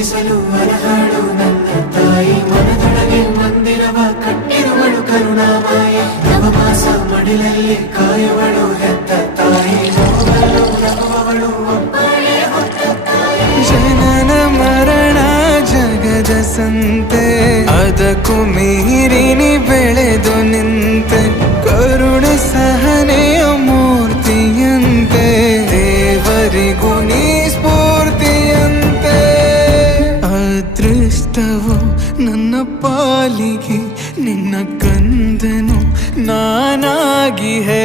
ಪೂಜಿಸಲು ಅರಹಾಳು ನನ್ನ ತಾಯಿ ಮನದೊಳಗೆ ಮಂದಿರವ ಕಟ್ಟಿರುವಳು ಕರುಣಾಮಾಯಿ ನವಮಾಸ ಮಡಿಲಲ್ಲಿ ಕಾಯುವಳು ಹೆತ್ತ ತಾಯಿ ನೋವಲು ನಗುವವಳು ಒಬ್ಬಳೇ ಹೊತ್ತ ತಾಯಿ ಜನನ ಮರಣ ಜಗದ ಸಂತೆ ಅದಕ್ಕೂ ಮೀರಿನಿ ಬೆಳೆದು ನಿಂತೆ ಕರುಣೆ ಸಹನೆಯ ಮೂರ್ತಿಯಂತೆ ದೇವರಿಗೂ ನೀ ಸ್ಫೂರ್ತಿಯಂತೆ ಅದೃಷ್ಟವು ನನ್ನ ಪಾಲಿಗೆ ನಿನ್ನ ಕಂದನು ನಾನಾಗಿ ಹೇ